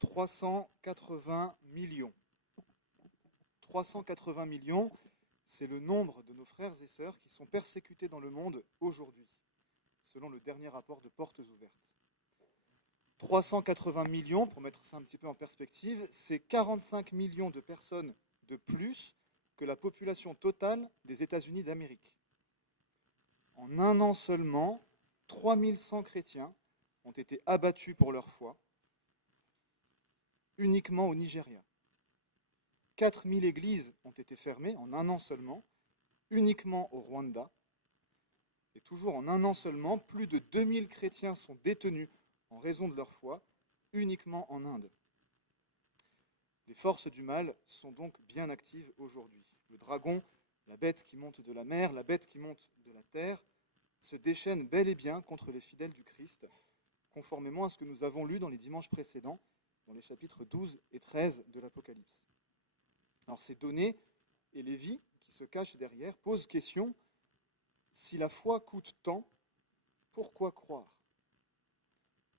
380 millions. 380 millions, c'est le nombre de nos frères et sœurs qui sont persécutés dans le monde aujourd'hui, selon le dernier rapport de Portes Ouvertes. 380 millions, pour mettre ça un petit peu en perspective, c'est 45 millions de personnes de plus que la population totale des États-Unis d'Amérique. En un an seulement, 3100 chrétiens ont été abattus pour leur foi, uniquement au Nigeria. 4000 églises ont été fermées en un an seulement, uniquement au Rwanda. Et toujours en un an seulement, plus de 2000 chrétiens sont détenus en raison de leur foi, uniquement en Inde. Les forces du mal sont donc bien actives aujourd'hui. Le dragon, la bête qui monte de la mer, la bête qui monte de la terre, se déchaînent bel et bien contre les fidèles du Christ, conformément à ce que nous avons lu dans les dimanches précédents, dans les chapitres 12 et 13 de l'Apocalypse. Alors ces données et les vies qui se cachent derrière posent question: si la foi coûte tant, pourquoi croire?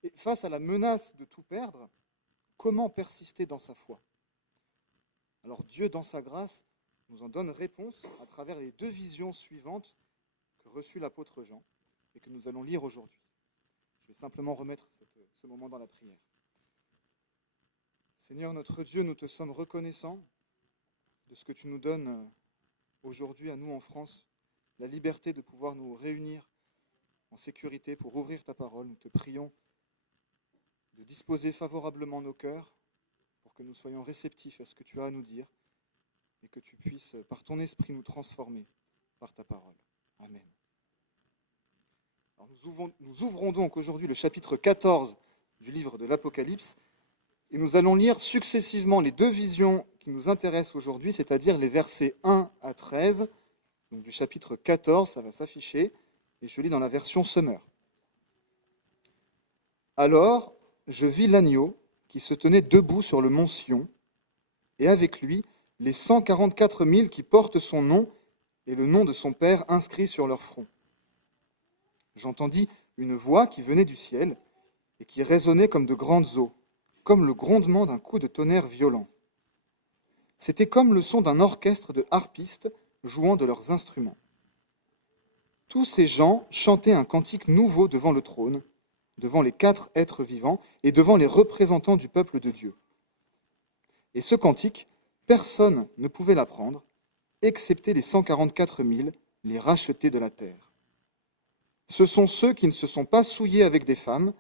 Et face à la menace de tout perdre, comment persister dans sa foi? Alors Dieu, dans sa grâce, nous en donne réponse à travers les deux visions suivantes que reçut l'apôtre Jean et que nous allons lire aujourd'hui. Je vais simplement remettre ce moment dans la prière. Seigneur notre Dieu, nous te sommes reconnaissants de ce que tu nous donnes aujourd'hui à nous en France, la liberté de pouvoir nous réunir en sécurité pour ouvrir ta parole. Nous te prions de disposer favorablement nos cœurs pour que nous soyons réceptifs à ce que tu as à nous dire et que tu puisses, par ton esprit, nous transformer par ta parole. Amen. Alors nous ouvrons donc aujourd'hui le chapitre 14 du livre de l'Apocalypse et nous allons lire successivement les deux visions qui nous intéressent aujourd'hui, c'est-à-dire les versets 1 à 13, donc du chapitre 14, ça va s'afficher, et je lis dans la version Summer. Alors, je vis l'agneau qui se tenait debout sur le mont Sion, et avec lui les 144 000 qui portent son nom et le nom de son Père inscrit sur leur front. J'entendis une voix qui venait du ciel et qui résonnait comme de grandes eaux, comme le grondement d'un coup de tonnerre violent. C'était comme le son d'un orchestre de harpistes jouant de leurs instruments. Tous ces gens chantaient un cantique nouveau devant le trône, devant les 4 êtres vivants et devant les représentants du peuple de Dieu. Et ce cantique, personne ne pouvait l'apprendre, excepté les 144 000, les rachetés de la terre. Ce sont ceux qui ne se sont pas souillés avec des femmes,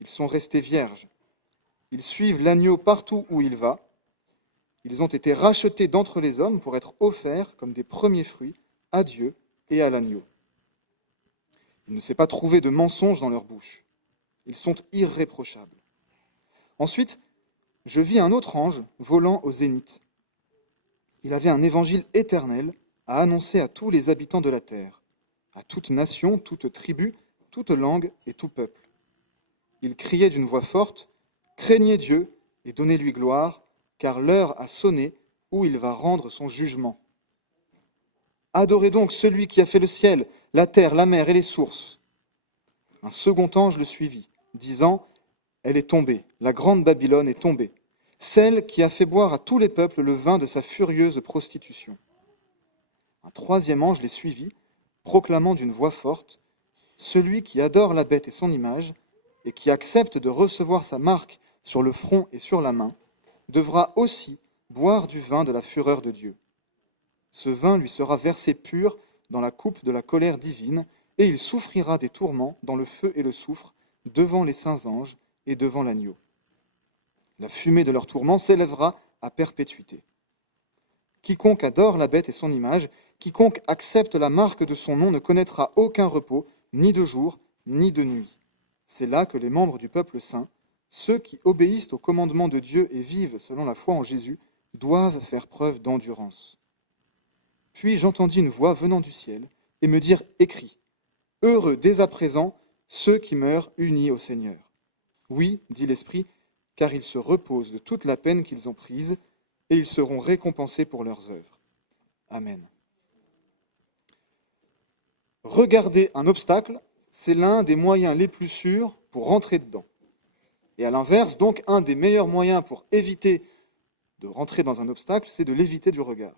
ils sont restés vierges. Ils suivent l'agneau partout où il va. Ils ont été rachetés d'entre les hommes pour être offerts comme des premiers fruits à Dieu et à l'agneau. Il ne s'est pas trouvé de mensonge dans leur bouche. Ils sont irréprochables. Ensuite, je vis un autre ange volant au zénith. Il avait un évangile éternel à annoncer à tous les habitants de la terre, à toute nation, toute tribu, toute langue et tout peuple. Il criait d'une voix forte: « Craignez Dieu et donnez-lui gloire, car l'heure a sonné où il va rendre son jugement. Adorez donc celui qui a fait le ciel, la terre, la mer et les sources. » Un second ange le suivit, disant: « Elle est tombée, la grande Babylone est tombée, celle qui a fait boire à tous les peuples le vin de sa furieuse prostitution. » Un troisième ange les suivit, proclamant d'une voix forte: « Celui qui adore la bête et son image, et qui accepte de recevoir sa marque sur le front et sur la main, devra aussi boire du vin de la fureur de Dieu. Ce vin lui sera versé pur dans la coupe de la colère divine, et il souffrira des tourments dans le feu et le soufre, devant les saints anges et devant l'agneau. La fumée de leurs tourments s'élèvera à perpétuité. Quiconque adore la bête et son image, quiconque accepte la marque de son nom ne connaîtra aucun repos, ni de jour, ni de nuit. C'est là que les membres du peuple saint, ceux qui obéissent au commandement de Dieu et vivent selon la foi en Jésus, doivent faire preuve d'endurance. Puis j'entendis une voix venant du ciel et me dire: « Écris, heureux dès à présent ceux qui meurent unis au Seigneur. Oui, dit l'Esprit, car ils se reposent de toute la peine qu'ils ont prise, et ils seront récompensés pour leurs œuvres. » Amen. Regarder un obstacle, c'est l'un des moyens les plus sûrs pour rentrer dedans. Et à l'inverse, donc, un des meilleurs moyens pour éviter de rentrer dans un obstacle, c'est de l'éviter du regard.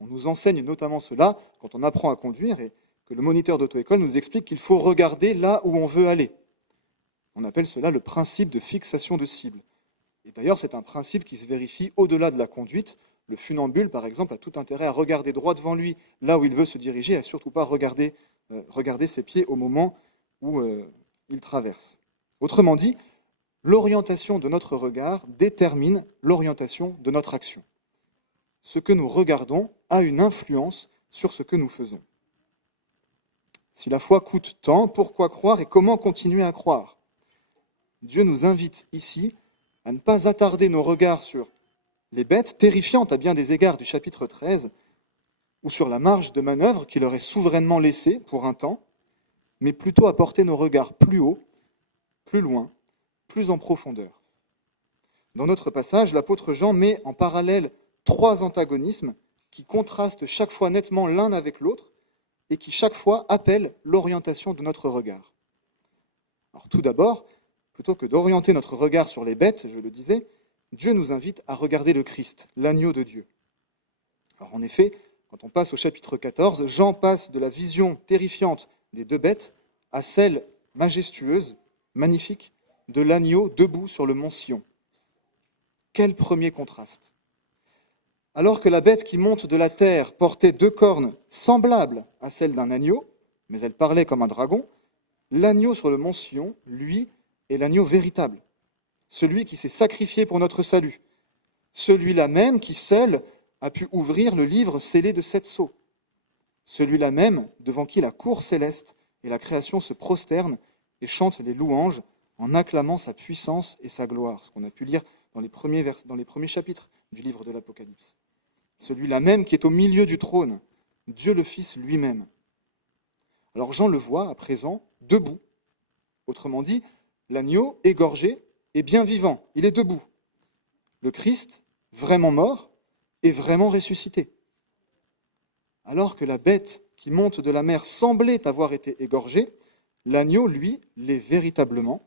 On nous enseigne notamment cela quand on apprend à conduire et que le moniteur d'auto-école nous explique qu'il faut regarder là où on veut aller. On appelle cela le principe de fixation de cible. Et d'ailleurs, c'est un principe qui se vérifie au-delà de la conduite. Le funambule, par exemple, a tout intérêt à regarder droit devant lui, là où il veut se diriger, et à surtout pas regarder ses pieds au moment où il traverse. Autrement dit, l'orientation de notre regard détermine l'orientation de notre action. Ce que nous regardons a une influence sur ce que nous faisons. Si la foi coûte tant, pourquoi croire et comment continuer à croire ? Dieu nous invite ici à ne pas attarder nos regards sur les bêtes terrifiantes à bien des égards du chapitre 13, ou sur la marge de manœuvre qui leur est souverainement laissée pour un temps, mais plutôt à porter nos regards plus haut, plus loin, plus en profondeur. Dans notre passage, l'apôtre Jean met en parallèle 3 antagonismes qui contrastent chaque fois nettement l'un avec l'autre et qui chaque fois appellent l'orientation de notre regard. Alors tout d'abord, plutôt que d'orienter notre regard sur les bêtes, je le disais, Dieu nous invite à regarder le Christ, l'agneau de Dieu. Alors en effet, quand on passe au chapitre 14, Jean passe de la vision terrifiante des 2 bêtes à celle majestueuse, magnifique, de l'agneau debout sur le mont Sion. Quel premier contraste! Alors que la bête qui monte de la terre portait 2 cornes semblables à celles d'un agneau, mais elle parlait comme un dragon, l'agneau sur le mont Sion, lui, est l'agneau véritable, celui qui s'est sacrifié pour notre salut, celui-là même qui seul a pu ouvrir le livre scellé de 7 sceaux, celui-là même devant qui la cour céleste et la création se prosternent et chantent les louanges en acclamant sa puissance et sa gloire, ce qu'on a pu lire dans les premiers chapitres du livre de l'Apocalypse. Celui-là même qui est au milieu du trône, Dieu le Fils lui-même. Alors Jean le voit à présent debout. Autrement dit, l'agneau égorgé est bien vivant, il est debout. Le Christ, vraiment mort, est vraiment ressuscité. Alors que la bête qui monte de la mer semblait avoir été égorgée, l'agneau, lui, l'est véritablement.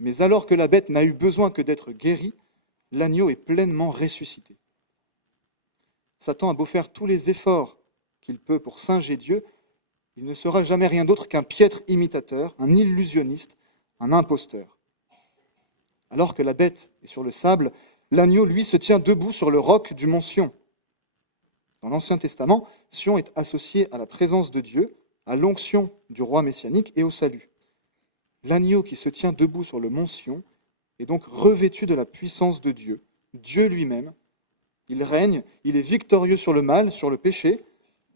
Mais alors que la bête n'a eu besoin que d'être guérie, l'agneau est pleinement ressuscité. Satan a beau faire tous les efforts qu'il peut pour singer Dieu, il ne sera jamais rien d'autre qu'un piètre imitateur, un illusionniste, un imposteur. Alors que la bête est sur le sable, l'agneau, lui, se tient debout sur le roc du mont Sion. Dans l'Ancien Testament, Sion est associé à la présence de Dieu, à l'onction du roi messianique et au salut. L'agneau qui se tient debout sur le mont Sion est donc revêtu de la puissance de Dieu, Dieu lui-même. Il règne, il est victorieux sur le mal, sur le péché,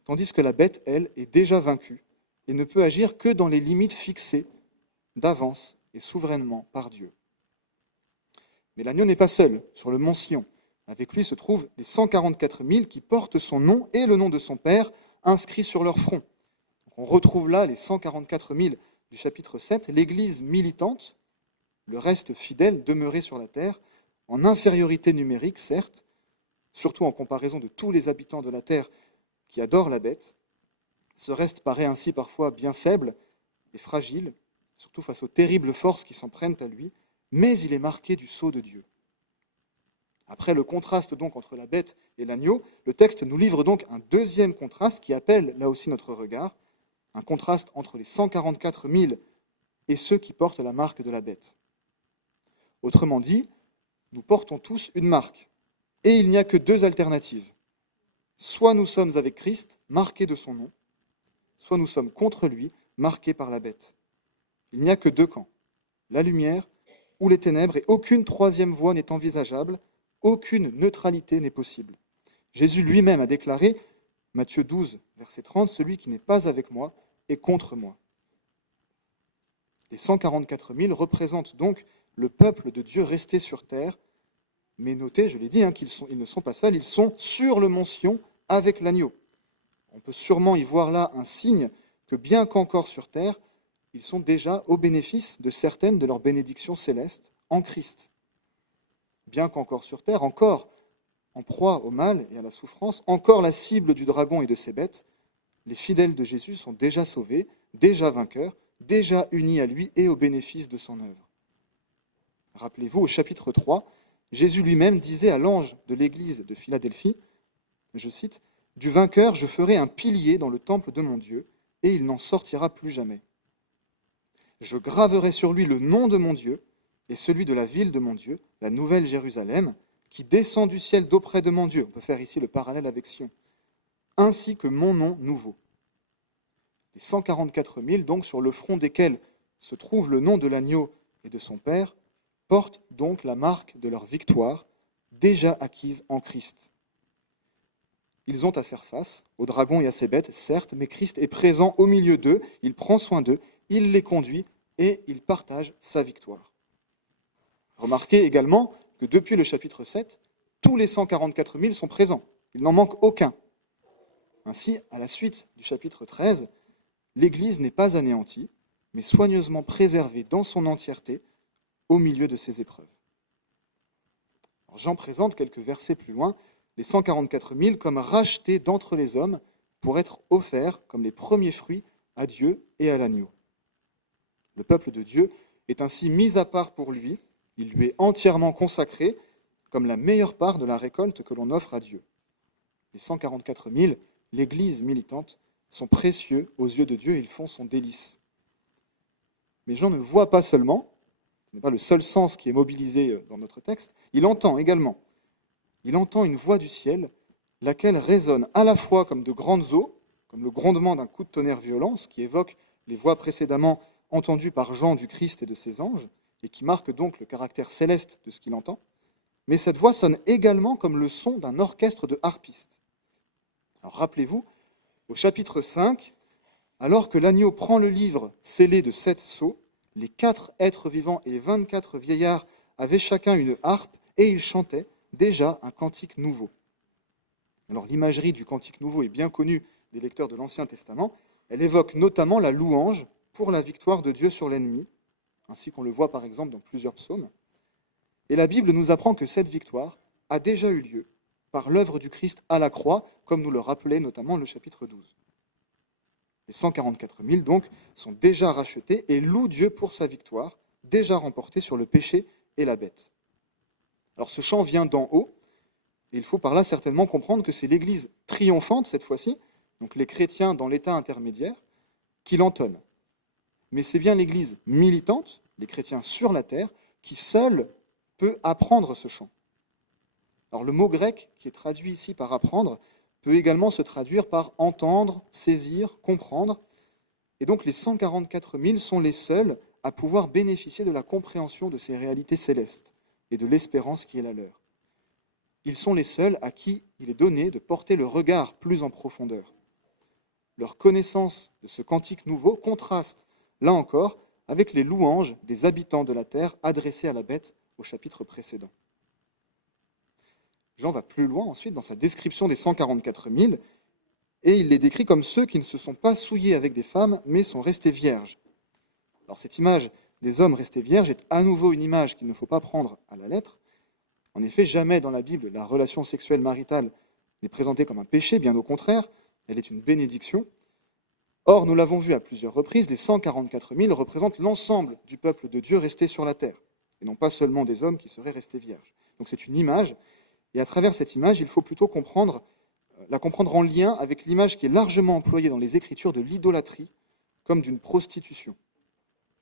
tandis que la bête, elle, est déjà vaincue et ne peut agir que dans les limites fixées d'avance et souverainement par Dieu. Mais l'agneau n'est pas seul sur le mont Sion. Avec lui se trouvent les 144 000 qui portent son nom et le nom de son Père inscrits sur leur front. Donc on retrouve là les 144 000 du chapitre 7, l'Église militante, le reste fidèle demeuré sur la terre, en infériorité numérique, certes, surtout en comparaison de tous les habitants de la terre qui adorent la bête. Ce reste paraît ainsi parfois bien faible et fragile, surtout face aux terribles forces qui s'en prennent à lui, mais il est marqué du sceau de Dieu. Après le contraste donc entre la bête et l'agneau, le texte nous livre donc un deuxième contraste qui appelle là aussi notre regard, un contraste entre les 144 000 et ceux qui portent la marque de la bête. Autrement dit, nous portons tous une marque, et il n'y a que 2 alternatives. Soit nous sommes avec Christ, marqués de son nom, soit nous sommes contre lui, marqués par la bête. Il n'y a que 2 camps, la lumière ou les ténèbres, et aucune troisième voie n'est envisageable, aucune neutralité n'est possible. Jésus lui-même a déclaré, Matthieu 12, verset 30, « Celui qui n'est pas avec moi est contre moi ». Les 144 000 représentent donc le peuple de Dieu resté sur terre, mais notez, je l'ai dit, ils ne sont pas seuls, ils sont sur le mont Sion avec l'agneau. On peut sûrement y voir là un signe que bien qu'encore sur terre, ils sont déjà au bénéfice de certaines de leurs bénédictions célestes en Christ. Bien qu'encore sur terre, encore en proie au mal et à la souffrance, encore la cible du dragon et de ses bêtes, les fidèles de Jésus sont déjà sauvés, déjà vainqueurs, déjà unis à lui et au bénéfice de son œuvre. Rappelez-vous, au chapitre 3, Jésus lui-même disait à l'ange de l'église de Philadelphie, je cite, « Du vainqueur, je ferai un pilier dans le temple de mon Dieu, et il n'en sortira plus jamais. Je graverai sur lui le nom de mon Dieu et celui de la ville de mon Dieu, la nouvelle Jérusalem, qui descend du ciel d'auprès de mon Dieu. » On peut faire ici le parallèle avec Sion. « Ainsi que mon nom nouveau. » Les 144 000, donc, sur le front desquels se trouve le nom de l'agneau et de son Père, portent donc la marque de leur victoire, déjà acquise en Christ. Ils ont à faire face au dragon et à ses bêtes, certes, mais Christ est présent au milieu d'eux, il prend soin d'eux, il les conduit et il partage sa victoire. Remarquez également que depuis le chapitre 7, tous les 144 000 sont présents, il n'en manque aucun. Ainsi, à la suite du chapitre 13, l'Église n'est pas anéantie, mais soigneusement préservée dans son entièreté au milieu de ses épreuves. Alors Jean présente quelques versets plus loin les 144 000 comme rachetés d'entre les hommes pour être offerts comme les premiers fruits à Dieu et à l'agneau. Le peuple de Dieu est ainsi mis à part pour lui, il lui est entièrement consacré comme la meilleure part de la récolte que l'on offre à Dieu. Les 144 000, l'Église militante, sont précieux aux yeux de Dieu et ils font son délice. Mais Jean ne voit pas seulement, ce n'est pas le seul sens qui est mobilisé dans notre texte, il entend également. Il entend une voix du ciel, laquelle résonne à la fois comme de grandes eaux, comme le grondement d'un coup de tonnerre violent, ce qui évoque les voix précédemment entendues par Jean du Christ et de ses anges, et qui marque donc le caractère céleste de ce qu'il entend. Mais cette voix sonne également comme le son d'un orchestre de harpistes. Alors rappelez-vous, au chapitre 5, alors que l'agneau prend le livre scellé de 7 sceaux, les 4 êtres vivants et les 24 vieillards avaient chacun une harpe et ils chantaient déjà un cantique nouveau. Alors l'imagerie du cantique nouveau est bien connue des lecteurs de l'Ancien Testament. Elle évoque notamment la louange pour la victoire de Dieu sur l'ennemi, ainsi qu'on le voit par exemple dans plusieurs psaumes. Et la Bible nous apprend que cette victoire a déjà eu lieu par l'œuvre du Christ à la croix, comme nous le rappelait notamment le chapitre 12. Les 144 000, donc, sont déjà rachetés et louent Dieu pour sa victoire, déjà remportée sur le péché et la bête. Alors ce chant vient d'en haut, et il faut par là certainement comprendre que c'est l'Église triomphante, cette fois-ci, donc les chrétiens dans l'état intermédiaire, qui l'entonnent. Mais c'est bien l'Église militante, les chrétiens sur la terre, qui seule peut apprendre ce chant. Alors le mot grec qui est traduit ici par apprendre peut également se traduire par entendre, saisir, comprendre. Et donc les 144 000 sont les seuls à pouvoir bénéficier de la compréhension de ces réalités célestes et de l'espérance qui est la leur. Ils sont les seuls à qui il est donné de porter le regard plus en profondeur. Leur connaissance de ce cantique nouveau contraste, là encore, avec les louanges des habitants de la terre adressées à la bête au chapitre précédent. Jean va plus loin ensuite dans sa description des 144 000, et il les décrit comme ceux qui ne se sont pas souillés avec des femmes, mais sont restés vierges. Alors cette image des hommes restés vierges est à nouveau une image qu'il ne faut pas prendre à la lettre. En effet, jamais dans la Bible, la relation sexuelle maritale n'est présentée comme un péché, bien au contraire, elle est une bénédiction. Or, nous l'avons vu à plusieurs reprises, les 144 000 représentent l'ensemble du peuple de Dieu resté sur la terre, et non pas seulement des hommes qui seraient restés vierges. Donc c'est une image, et à travers cette image, il faut plutôt la comprendre en lien avec l'image qui est largement employée dans les Écritures de l'idolâtrie, comme d'une prostitution.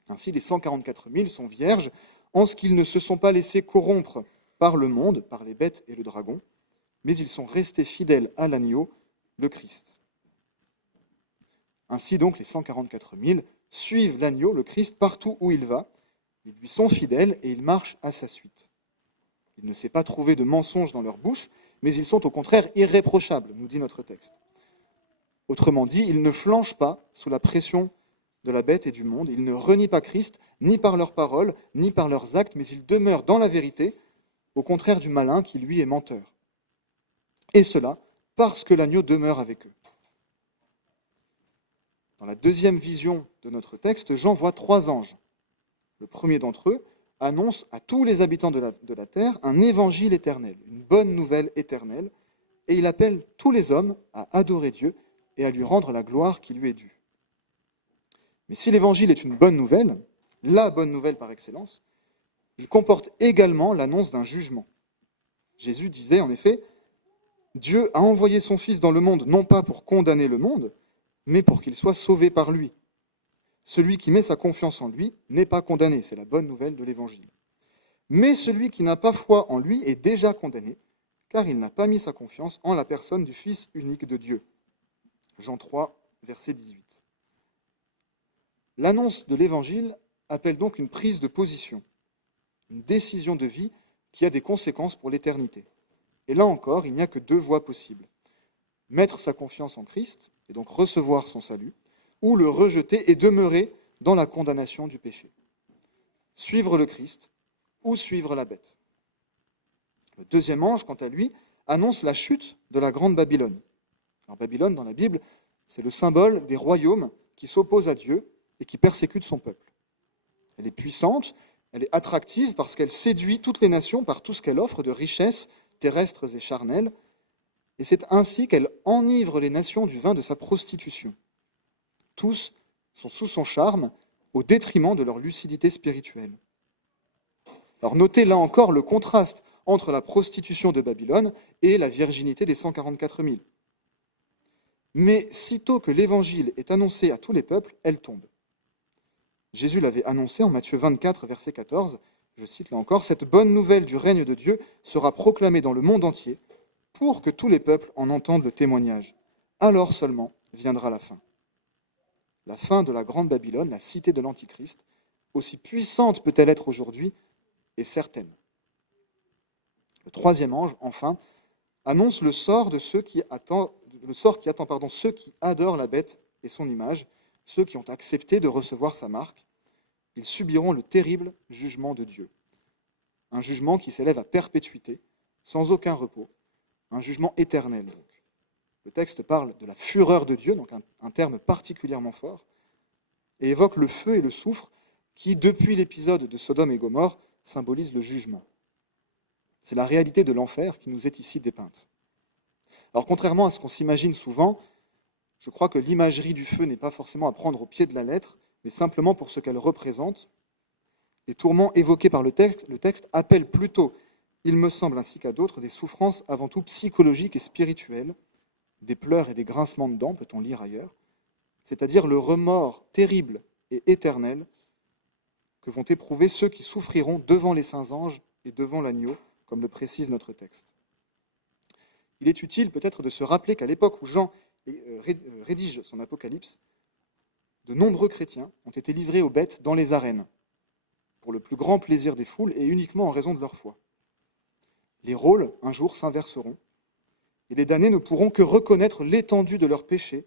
Ainsi, les 144 000 sont vierges en ce qu'ils ne se sont pas laissés corrompre par le monde, par les bêtes et le dragon, mais ils sont restés fidèles à l'agneau, le Christ. Ainsi donc, les 144 000 suivent l'agneau, le Christ, partout où il va. Ils lui sont fidèles et ils marchent à sa suite. Il ne s'est pas trouvé de mensonges dans leur bouche, mais ils sont au contraire irréprochables, nous dit notre texte. Autrement dit, ils ne flanchent pas sous la pression de la bête et du monde. Ils ne renient pas Christ, ni par leurs paroles, ni par leurs actes, mais ils demeurent dans la vérité, au contraire du malin qui, lui, est menteur. Et cela parce que l'agneau demeure avec eux. Dans la deuxième vision de notre texte, Jean voit 3 anges. Le premier d'entre eux annonce à tous les habitants de la terre un évangile éternel, une bonne nouvelle éternelle, et il appelle tous les hommes à adorer Dieu et à lui rendre la gloire qui lui est due. Mais si l'évangile est une bonne nouvelle, la bonne nouvelle par excellence, il comporte également l'annonce d'un jugement. Jésus disait en effet, « Dieu a envoyé son Fils dans le monde non pas pour condamner le monde, mais pour qu'il soit sauvé par lui. Celui qui met sa confiance en lui n'est pas condamné. » C'est la bonne nouvelle de l'Évangile. Mais celui qui n'a pas foi en lui est déjà condamné, car il n'a pas mis sa confiance en la personne du Fils unique de Dieu. Jean 3, verset 18. L'annonce de l'Évangile appelle donc une prise de position, une décision de vie qui a des conséquences pour l'éternité. Et là encore, il n'y a que deux voies possibles. Mettre sa confiance en Christ, et donc recevoir son salut, ou le rejeter et demeurer dans la condamnation du péché. Suivre le Christ ou suivre la bête. Le deuxième ange, quant à lui, annonce la chute de la grande Babylone. Alors Babylone, dans la Bible, c'est le symbole des royaumes qui s'opposent à Dieu et qui persécutent son peuple. Elle est puissante, elle est attractive parce qu'elle séduit toutes les nations par tout ce qu'elle offre de richesses terrestres et charnelles, et c'est ainsi qu'elle enivre les nations du vin de sa prostitution. Tous sont sous son charme, au détriment de leur lucidité spirituelle. Alors notez là encore le contraste entre la prostitution de Babylone et la virginité des 144 000. Mais sitôt que l'évangile est annoncé à tous les peuples, elle tombe. Jésus l'avait annoncé en Matthieu 24, verset 14, je cite là encore, « Cette bonne nouvelle du règne de Dieu sera proclamée dans le monde entier pour que tous les peuples en entendent le témoignage. Alors seulement viendra la fin. » La fin de la grande Babylone, la cité de l'Antichrist, aussi puissante peut-elle être aujourd'hui, est certaine. Le troisième ange, enfin, annonce le sort de ceux qui attend ceux qui adorent la bête et son image, ceux qui ont accepté de recevoir sa marque. Ils subiront le terrible jugement de Dieu. Un jugement qui s'élève à perpétuité, sans aucun repos, un jugement éternel. Donc. Le texte parle de la fureur de Dieu, donc un terme particulièrement fort, et évoque le feu et le soufre qui, depuis l'épisode de Sodome et Gomorrhe, symbolisent le jugement. C'est la réalité de l'enfer qui nous est ici dépeinte. Alors contrairement à ce qu'on s'imagine souvent, je crois que l'imagerie du feu n'est pas forcément à prendre au pied de la lettre, mais simplement pour ce qu'elle représente. Les tourments évoqués par le texte appellent plutôt, il me semble ainsi qu'à d'autres, des souffrances avant tout psychologiques et spirituelles, des pleurs et des grincements de dents, peut-on lire ailleurs, c'est-à-dire le remords terrible et éternel que vont éprouver ceux qui souffriront devant les saints anges et devant l'agneau, comme le précise notre texte. Il est utile peut-être de se rappeler qu'à l'époque où Jean rédige son Apocalypse, de nombreux chrétiens ont été livrés aux bêtes dans les arènes, pour le plus grand plaisir des foules et uniquement en raison de leur foi. Les rôles, un jour, s'inverseront, et les damnés ne pourront que reconnaître l'étendue de leurs péchés,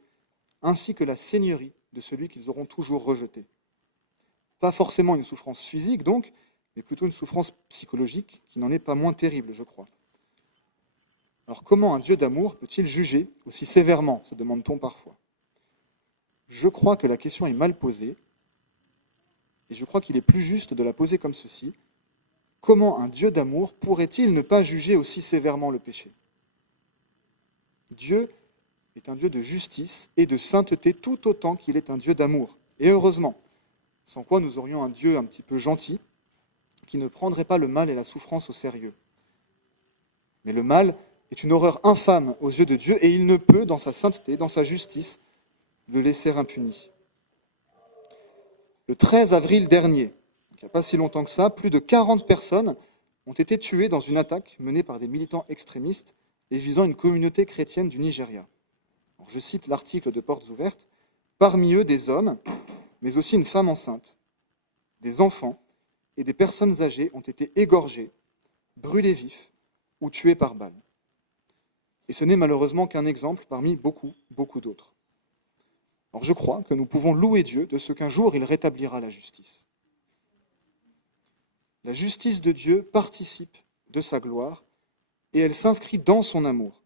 ainsi que la seigneurie de celui qu'ils auront toujours rejeté. Pas forcément une souffrance physique, donc, mais plutôt une souffrance psychologique qui n'en est pas moins terrible, je crois. Alors comment un Dieu d'amour peut-il juger aussi sévèrement, se demande-t-on parfois. Je crois que la question est mal posée, et je crois qu'il est plus juste de la poser comme ceci. Comment un Dieu d'amour pourrait-il ne pas juger aussi sévèrement le péché ? Dieu est un Dieu de justice et de sainteté tout autant qu'il est un Dieu d'amour. Et heureusement, sans quoi nous aurions un Dieu un petit peu gentil, qui ne prendrait pas le mal et la souffrance au sérieux. Mais le mal est une horreur infâme aux yeux de Dieu, et il ne peut, dans sa sainteté, dans sa justice, le laisser impuni. Le 13 avril dernier, donc il n'y a pas si longtemps que ça, plus de 40 personnes ont été tuées dans une attaque menée par des militants extrémistes et visant une communauté chrétienne du Nigeria. Alors, je cite l'article de Portes Ouvertes, « Parmi eux des hommes, mais aussi une femme enceinte, des enfants et des personnes âgées ont été égorgés, brûlés vifs ou tués par balles. » Et ce n'est malheureusement qu'un exemple parmi beaucoup, beaucoup d'autres. Alors je crois que nous pouvons louer Dieu de ce qu'un jour il rétablira la justice. La justice de Dieu participe de sa gloire et elle s'inscrit dans son amour.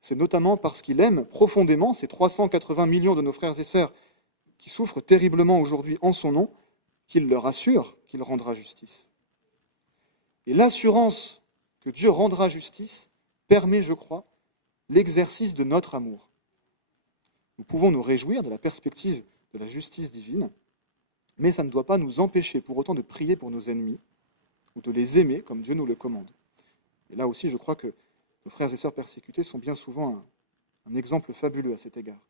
C'est notamment parce qu'il aime profondément ces 380 millions de nos frères et sœurs qui souffrent terriblement aujourd'hui en son nom qu'il leur assure qu'il rendra justice. Et l'assurance que Dieu rendra justice permet, je crois, l'exercice de notre amour. Nous pouvons nous réjouir de la perspective de la justice divine, mais ça ne doit pas nous empêcher pour autant de prier pour nos ennemis, ou de les aimer comme Dieu nous le commande. Et là aussi, je crois que nos frères et sœurs persécutés sont bien souvent un exemple fabuleux à cet égard.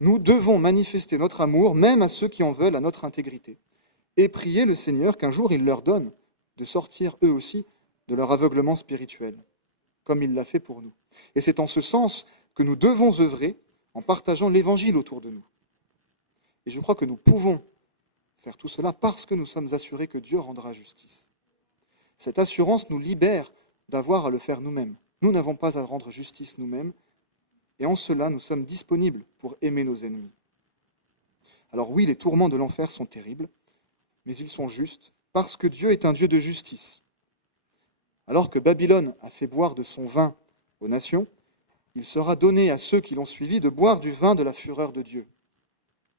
Nous devons manifester notre amour même à ceux qui en veulent à notre intégrité et prier le Seigneur qu'un jour il leur donne de sortir eux aussi de leur aveuglement spirituel, comme il l'a fait pour nous. Et c'est en ce sens que nous devons œuvrer en partageant l'Évangile autour de nous. Et je crois que nous pouvons faire tout cela parce que nous sommes assurés que Dieu rendra justice. Cette assurance nous libère d'avoir à le faire nous-mêmes. Nous n'avons pas à rendre justice nous-mêmes, et en cela, nous sommes disponibles pour aimer nos ennemis. Alors oui, les tourments de l'enfer sont terribles, mais ils sont justes parce que Dieu est un Dieu de justice. Alors que Babylone a fait boire de son vin aux nations, il sera donné à ceux qui l'ont suivi de boire du vin de la fureur de Dieu.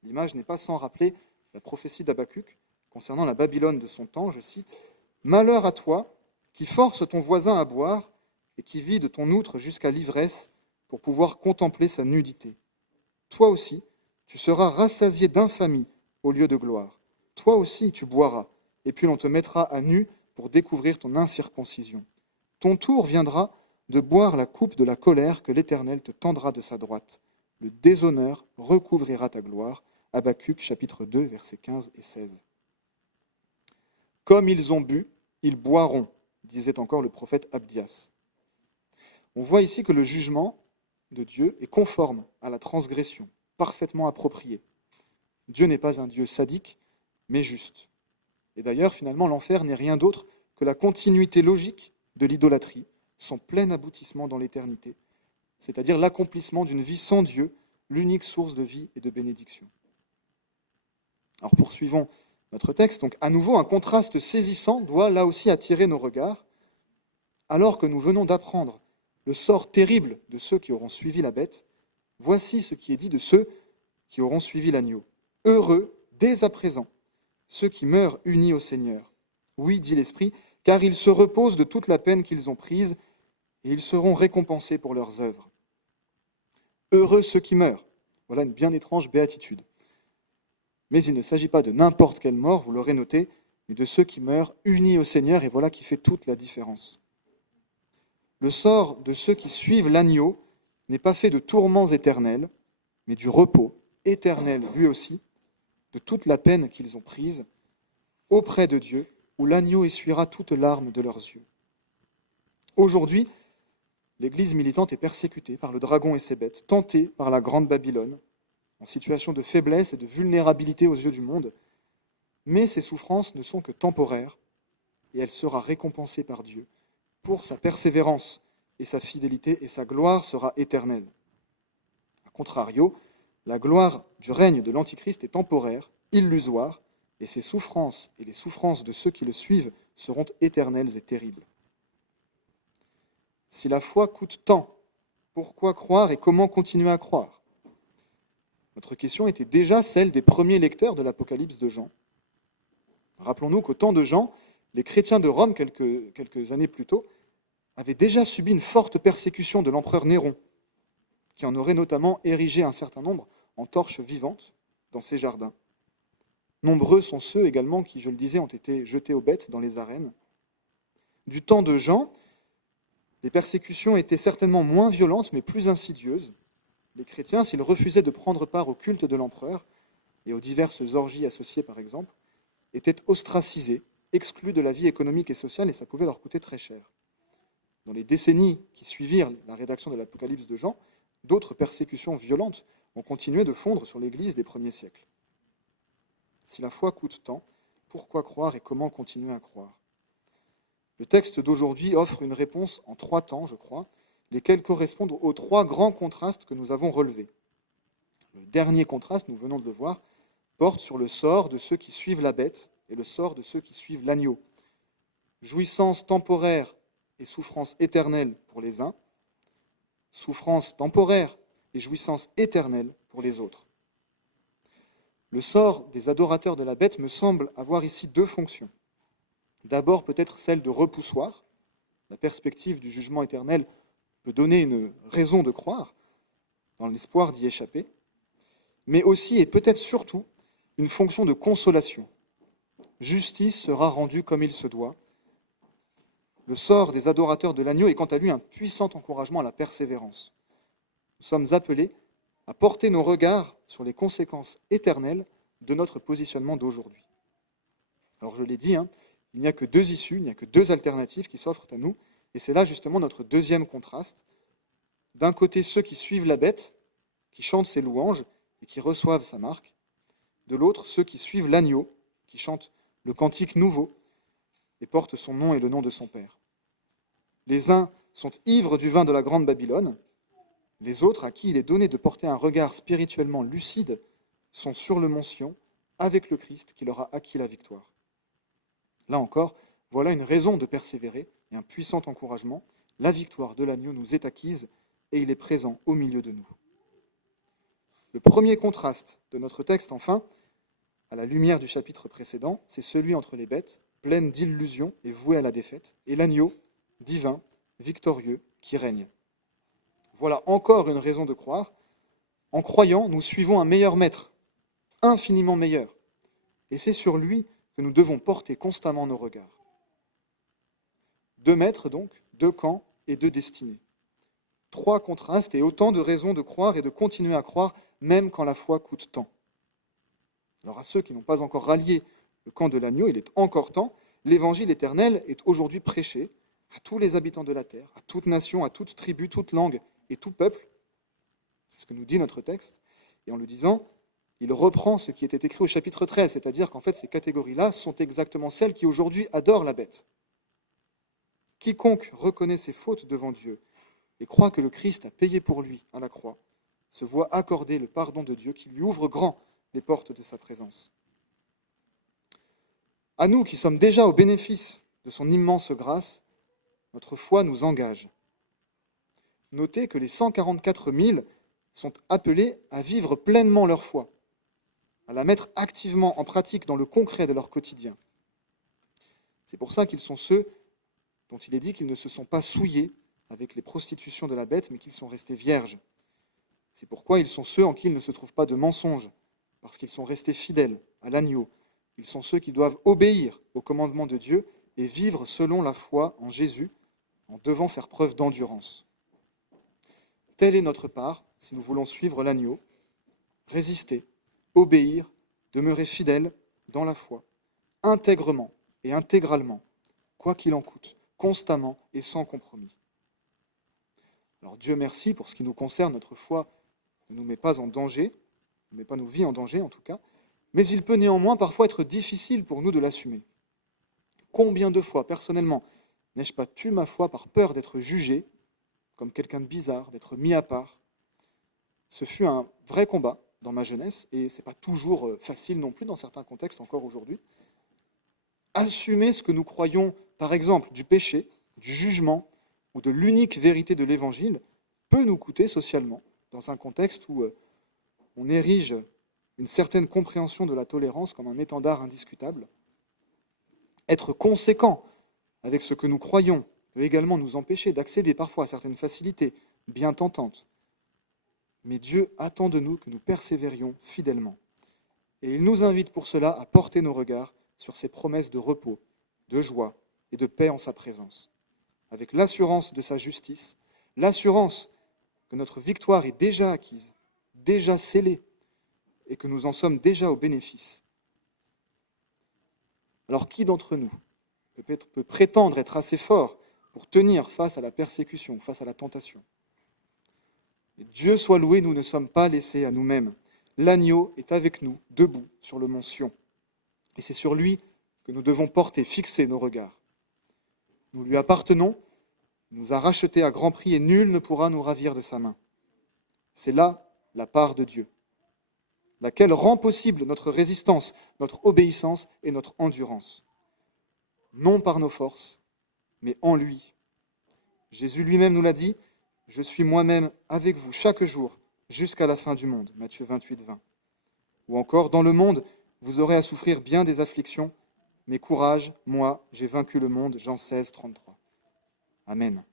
L'image n'est pas sans rappeler la prophétie d'Habacuc concernant la Babylone de son temps, je cite, « Malheur à toi qui force ton voisin à boire et qui vide ton outre jusqu'à l'ivresse pour pouvoir contempler sa nudité. Toi aussi, tu seras rassasié d'infamie au lieu de gloire. Toi aussi, tu boiras, et puis l'on te mettra à nu pour découvrir ton incirconcision. Ton tour viendra de boire la coupe de la colère que l'Éternel te tendra de sa droite. Le déshonneur recouvrira ta gloire. » Habacuc, chapitre 2, versets 15 et 16. « Comme ils ont bu, ils boiront », disait encore le prophète Abdias. On voit ici que le jugement de Dieu est conforme à la transgression, parfaitement approprié. Dieu n'est pas un Dieu sadique, mais juste. Et d'ailleurs, finalement, l'enfer n'est rien d'autre que la continuité logique de l'idolâtrie, son plein aboutissement dans l'éternité, c'est-à-dire l'accomplissement d'une vie sans Dieu, l'unique source de vie et de bénédiction. Alors poursuivons notre texte. Donc à nouveau, un contraste saisissant doit là aussi attirer nos regards, alors que nous venons d'apprendre le sort terrible de ceux qui auront suivi la bête. Voici ce qui est dit de ceux qui auront suivi l'agneau. Heureux, dès à présent, ceux qui meurent unis au Seigneur. Oui, dit l'Esprit, car ils se reposent de toute la peine qu'ils ont prise, et ils seront récompensés pour leurs œuvres. Heureux ceux qui meurent. Voilà une bien étrange béatitude. Mais il ne s'agit pas de n'importe quelle mort, vous l'aurez noté, mais de ceux qui meurent unis au Seigneur, et voilà qui fait toute la différence. Le sort de ceux qui suivent l'agneau n'est pas fait de tourments éternels, mais du repos éternel, lui aussi, de toute la peine qu'ils ont prise auprès de Dieu, où l'agneau essuiera toute larme de leurs yeux. Aujourd'hui, l'Église militante est persécutée par le dragon et ses bêtes, tentée par la grande Babylone, en situation de faiblesse et de vulnérabilité aux yeux du monde, mais ces souffrances ne sont que temporaires, et elle sera récompensée par Dieu pour sa persévérance et sa fidélité, et sa gloire sera éternelle. A contrario, la gloire du règne de l'Antichrist est temporaire, illusoire, et ses souffrances et les souffrances de ceux qui le suivent seront éternelles et terribles. Si la foi coûte tant, pourquoi croire et comment continuer à croire ? Notre question était déjà celle des premiers lecteurs de l'Apocalypse de Jean. Rappelons-nous qu'au temps de Jean, les chrétiens de Rome, quelques années plus tôt, avaient déjà subi une forte persécution de l'empereur Néron, qui en aurait notamment érigé un certain nombre en torches vivantes dans ses jardins. Nombreux sont ceux également qui, je le disais, ont été jetés aux bêtes dans les arènes. Du temps de Jean, les persécutions étaient certainement moins violentes, mais plus insidieuses. Les chrétiens, s'ils refusaient de prendre part au culte de l'empereur et aux diverses orgies associées par exemple, étaient ostracisés, exclus de la vie économique et sociale, et ça pouvait leur coûter très cher. Dans les décennies qui suivirent la rédaction de l'Apocalypse de Jean, d'autres persécutions violentes ont continué de fondre sur l'Église des premiers siècles. Si la foi coûte tant, pourquoi croire et comment continuer à croire ? Le texte d'aujourd'hui offre une réponse en 3 temps, je crois, lesquels correspondent aux 3 grands contrastes que nous avons relevés. Le dernier contraste, nous venons de le voir, porte sur le sort de ceux qui suivent la bête et le sort de ceux qui suivent l'agneau. Jouissance temporaire et souffrance éternelle pour les uns, souffrance temporaire et jouissance éternelle pour les autres. Le sort des adorateurs de la bête me semble avoir ici 2 fonctions. D'abord, peut-être celle de repoussoir. La perspective du jugement éternel peut donner une raison de croire, dans l'espoir d'y échapper, mais aussi, et peut-être surtout, une fonction de consolation. Justice sera rendue comme il se doit, Le sort des adorateurs de l'agneau est quant à lui un puissant encouragement à la persévérance. Nous sommes appelés à porter nos regards sur les conséquences éternelles de notre positionnement d'aujourd'hui. Alors je l'ai dit, il n'y a que deux issues, il n'y a que deux alternatives qui s'offrent à nous, et c'est là justement notre deuxième contraste. D'un côté, ceux qui suivent la bête, qui chantent ses louanges et qui reçoivent sa marque. De l'autre, ceux qui suivent l'agneau, qui chantent le cantique nouveau et portent son nom et le nom de son Père. Les uns sont ivres du vin de la grande Babylone, les autres, à qui il est donné de porter un regard spirituellement lucide, sont sur le mont Sion, avec le Christ qui leur a acquis la victoire. Là encore, voilà une raison de persévérer et un puissant encouragement. La victoire de l'agneau nous est acquise et il est présent au milieu de nous. Le premier contraste de notre texte, enfin, à la lumière du chapitre précédent, c'est celui entre les bêtes, pleines d'illusions et vouées à la défaite, et l'agneau, divin, victorieux, qui règne. Voilà encore une raison de croire. En croyant, nous suivons un meilleur maître, infiniment meilleur. Et c'est sur lui que nous devons porter constamment nos regards. Deux maîtres donc, deux camps et deux destinées. Trois contrastes et autant de raisons de croire et de continuer à croire, même quand la foi coûte tant. Alors à ceux qui n'ont pas encore rallié le camp de l'agneau, il est encore temps. L'évangile éternel est aujourd'hui prêché à tous les habitants de la terre, à toute nation, à toute tribu, toute langue et tout peuple. C'est ce que nous dit notre texte. Et en le disant, il reprend ce qui était écrit au chapitre 13, c'est-à-dire qu'en fait ces catégories-là sont exactement celles qui aujourd'hui adorent la bête. Quiconque reconnaît ses fautes devant Dieu et croit que le Christ a payé pour lui à la croix, se voit accorder le pardon de Dieu qui lui ouvre grand les portes de sa présence. À nous qui sommes déjà au bénéfice de son immense grâce, notre foi nous engage. Notez que les 144 000 sont appelés à vivre pleinement leur foi, à la mettre activement en pratique dans le concret de leur quotidien. C'est pour ça qu'ils sont ceux dont il est dit qu'ils ne se sont pas souillés avec les prostitutions de la bête, mais qu'ils sont restés vierges. C'est pourquoi ils sont ceux en qui il ne se trouve pas de mensonge, parce qu'ils sont restés fidèles à l'agneau. Ils sont ceux qui doivent obéir au commandement de Dieu et vivre selon la foi en Jésus, en devant faire preuve d'endurance. Telle est notre part, si nous voulons suivre l'agneau, résister, obéir, demeurer fidèles dans la foi, intègrement et intégralement, quoi qu'il en coûte, constamment et sans compromis. Alors Dieu merci, pour ce qui nous concerne, notre foi ne nous met pas en danger, ne met pas nos vies en danger en tout cas, mais il peut néanmoins parfois être difficile pour nous de l'assumer. Combien de fois, personnellement, n'ai-je pas tué ma foi par peur d'être jugé, comme quelqu'un de bizarre, d'être mis à part? Ce fut un vrai combat dans ma jeunesse, et ce n'est pas toujours facile non plus dans certains contextes encore aujourd'hui. Assumer ce que nous croyons, par exemple, du péché, du jugement, ou de l'unique vérité de l'Évangile, peut nous coûter socialement, dans un contexte où on érige une certaine compréhension de la tolérance comme un étendard indiscutable. Être conséquent avec ce que nous croyons peut également nous empêcher d'accéder parfois à certaines facilités bien tentantes. Mais Dieu attend de nous que nous persévérions fidèlement. Et il nous invite pour cela à porter nos regards sur ses promesses de repos, de joie et de paix en sa présence, avec l'assurance de sa justice, l'assurance que notre victoire est déjà acquise, déjà scellée, et que nous en sommes déjà au bénéfice. Alors qui d'entre nous peut prétendre être assez fort pour tenir face à la persécution, face à la tentation? Et Dieu soit loué, nous ne sommes pas laissés à nous-mêmes. L'agneau est avec nous, debout sur le mont Sion. Et c'est sur lui que nous devons porter, fixer nos regards. Nous lui appartenons, il nous a rachetés à grand prix et nul ne pourra nous ravir de sa main. C'est là la part de Dieu, laquelle rend possible notre résistance, notre obéissance et notre endurance. Non par nos forces, mais en lui. Jésus lui-même nous l'a dit, « Je suis moi-même avec vous chaque jour jusqu'à la fin du monde » Matthieu 28, 20. Ou encore, « Dans le monde, vous aurez à souffrir bien des afflictions, mais courage, moi, j'ai vaincu le monde » Jean 16, 33. Amen.